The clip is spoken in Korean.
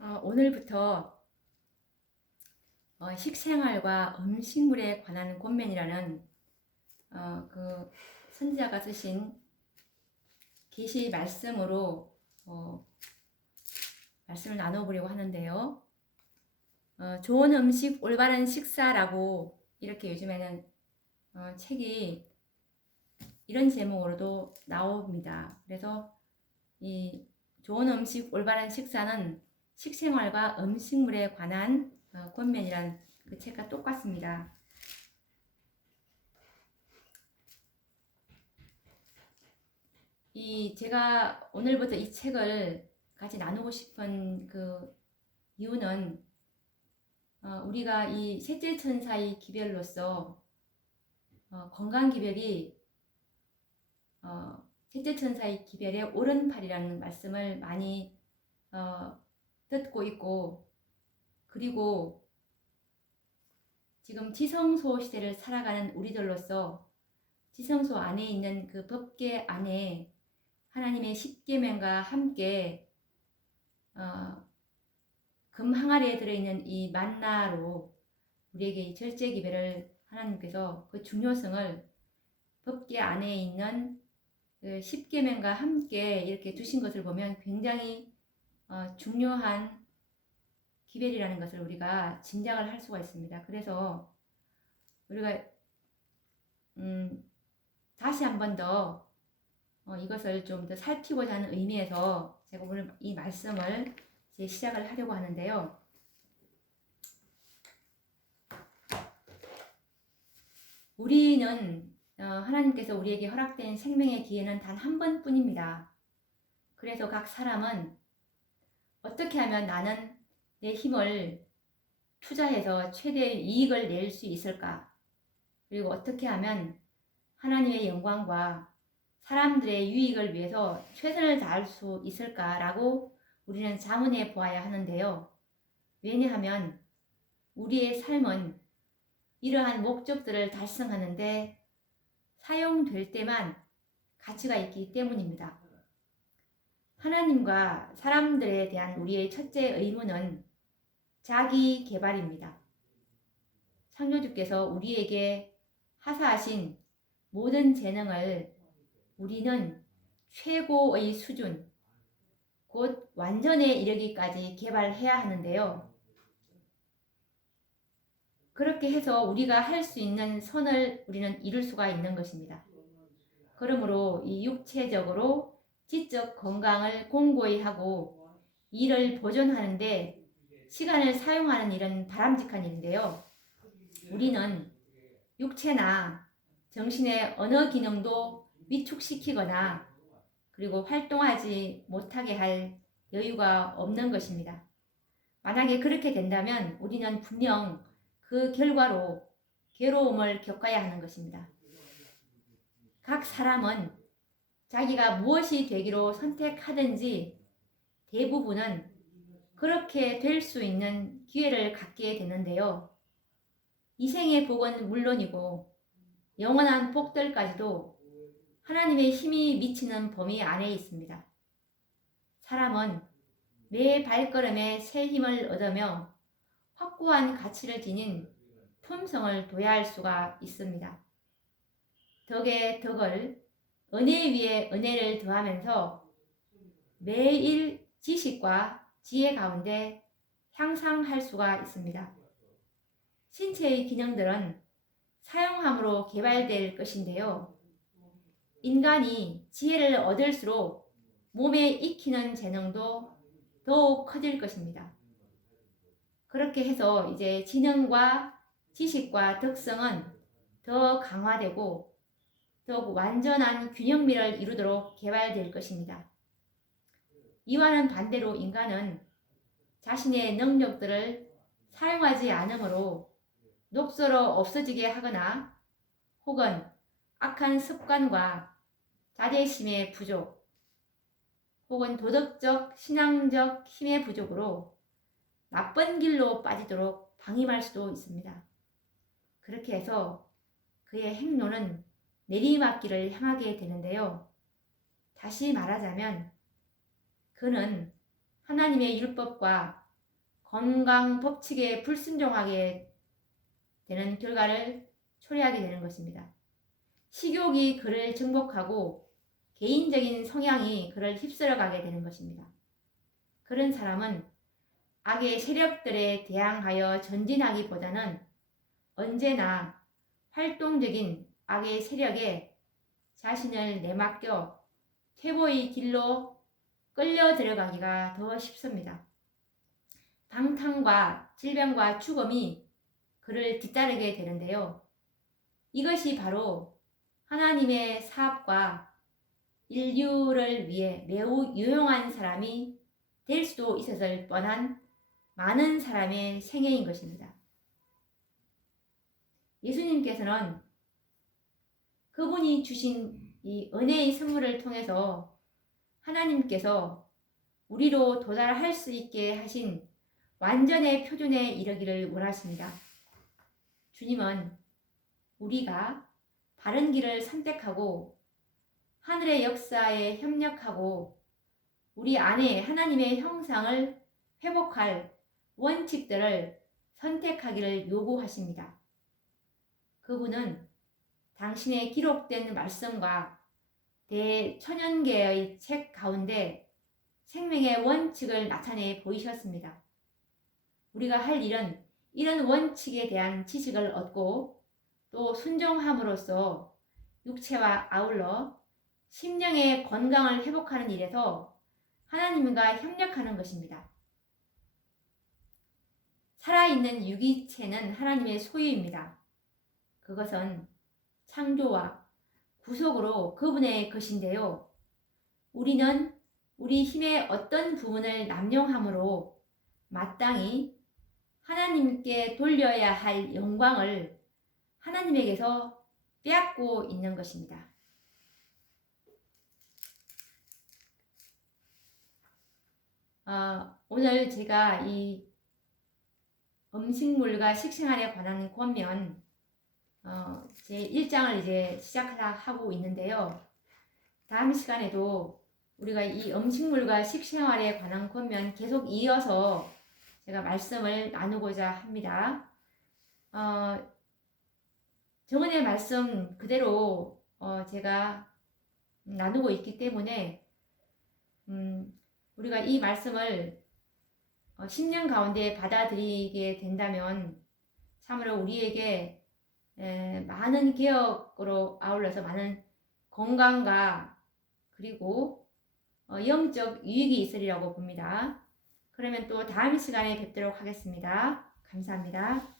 오늘부터 식생활과 음식물에 관한 권면이라는 그 선지자가 쓰신 계시 말씀으로 말씀을 나눠보려고 하는데요. 좋은 음식, 올바른 식사라고 이렇게 요즘에는 책이 이런 제목으로도 나옵니다. 그래서 이 좋은 음식, 올바른 식사는 식생활과 음식물에 관한 권면이란 그 책과 똑같습니다. 제가 오늘부터 이 책을 같이 나누고 싶은 그 이유는 우리가 이 셋째 천사의 기별로서 건강 기별이 셋째 천사의 기별의 오른팔이라는 말씀을 많이 듣고 있고, 그리고 지금 지성소 시대를 살아가는 우리들로서 지성소 안에 있는 그 법계 안에 하나님의 십계명과 함께 금 항아리에 들어있는 이 만나로 우리에게 이 절제 기별을 하나님께서 그 중요성을 법계 안에 있는 그 십계명과 함께 이렇게 두신 것을 보면 굉장히 중요한 기별이라는 것을 우리가 짐작을 할 수가 있습니다. 그래서 우리가 다시 한 번 더 이것을 좀 더 살피고자 하는 의미에서 제가 오늘 이 말씀을 이제 시작을 하려고 하는데요. 우리는 하나님께서 우리에게 허락된 생명의 기회는 단 한 번뿐입니다. 그래서 각 사람은 어떻게 하면 나는 내 힘을 투자해서 최대의 이익을 낼 수 있을까? 그리고 어떻게 하면 하나님의 영광과 사람들의 유익을 위해서 최선을 다할 수 있을까라고 우리는 자문해 보아야 하는데요. 왜냐하면 우리의 삶은 이러한 목적들을 달성하는데 사용될 때만 가치가 있기 때문입니다. 하나님과 사람들에 대한 우리의 첫째 의무는 자기 개발입니다. 창조주께서 우리에게 하사하신 모든 재능을 우리는 최고의 수준, 곧 완전에 이르기까지 개발해야 하는데요. 그렇게 해서 우리가 할 수 있는 선을 우리는 이룰 수가 있는 것입니다. 그러므로 이 육체적으로 지적 건강을 공고히 하고 이를 보존하는데 시간을 사용하는 일은 바람직한 일인데요. 우리는 육체나 정신의 어느 기능도 위축시키거나 그리고 활동하지 못하게 할 여유가 없는 것입니다. 만약에 그렇게 된다면 우리는 분명 그 결과로 괴로움을 겪어야 하는 것입니다. 각 사람은 자기가 무엇이 되기로 선택하든지 대부분은 그렇게 될 수 있는 기회를 갖게 되는데요. 이 생의 복은 물론이고 영원한 복들까지도 하나님의 힘이 미치는 범위 안에 있습니다. 사람은 매 발걸음에 새 힘을 얻으며 확고한 가치를 지닌 품성을 도야할 수가 있습니다. 덕에 덕을, 은혜 위에 은혜를 더하면서 매일 지식과 지혜 가운데 향상할 수가 있습니다. 신체의 기능들은 사용함으로 개발될 것인데요. 인간이 지혜를 얻을수록 몸에 익히는 재능도 더욱 커질 것입니다. 그렇게 해서 이제 지능과 지식과 덕성은 더 강화되고 더욱 완전한 균형미를 이루도록 개발될 것입니다. 이와는 반대로 인간은 자신의 능력들을 사용하지 않으므로 녹슬어 없어지게 하거나 혹은 악한 습관과 자제심의 부족 혹은 도덕적, 신앙적 힘의 부족으로 나쁜 길로 빠지도록 방임할 수도 있습니다. 그렇게 해서 그의 행로는 내리막길을 향하게 되는데요. 다시 말하자면 그는 하나님의 율법과 건강 법칙에 불순종하게 되는 결과를 초래하게 되는 것입니다. 식욕이 그를 정복하고 개인적인 성향이 그를 휩쓸어가게 되는 것입니다. 그런 사람은 악의 세력들에 대항하여 전진하기보다는 언제나 활동적인 악의 세력에 자신을 내맡겨 퇴보의 길로 끌려 들어가기가 더 쉽습니다. 방탕과 질병과 죽음이 그를 뒤따르게 되는데요. 이것이 바로 하나님의 사업과 인류를 위해 매우 유용한 사람이 될 수도 있었을 뻔한 많은 사람의 생애인 것입니다. 예수님께서는 그분이 주신 이 은혜의 선물을 통해서 하나님께서 우리로 도달할 수 있게 하신 완전의 표준에 이르기를 원하십니다. 주님은 우리가 바른 길을 선택하고 하늘의 역사에 협력하고 우리 안에 하나님의 형상을 회복할 원칙들을 선택하기를 요구하십니다. 그분은 당신의 기록된 말씀과 대천연계의 책 가운데 생명의 원칙을 나타내 보이셨습니다. 우리가 할 일은 이런 원칙에 대한 지식을 얻고 또 순종함으로써 육체와 아울러 심령의 건강을 회복하는 일에서 하나님과 협력하는 것입니다. 살아있는 유기체는 하나님의 소유입니다. 그것은 창조와 구속으로 그분의 것인데요. 우리는 우리 힘의 어떤 부분을 남용함으로 마땅히 하나님께 돌려야 할 영광을 하나님에게서 빼앗고 있는 것입니다. 오늘 제가 이 음식물과 식생활에 관한 권면 제 1장을 이제 시작하고 있는데요. 다음 시간에도 우리가 이 음식물과 식생활에 관한 권면 계속 이어서 제가 말씀을 나누고자 합니다. 정언의 말씀 그대로 제가 나누고 있기 때문에 우리가 이 말씀을 10년 가운데 받아들이게 된다면 참으로 우리에게 많은 개혁으로 아울러서 많은 건강과 그리고 영적 유익이 있으리라고 봅니다. 그러면 또 다음 시간에 뵙도록 하겠습니다. 감사합니다.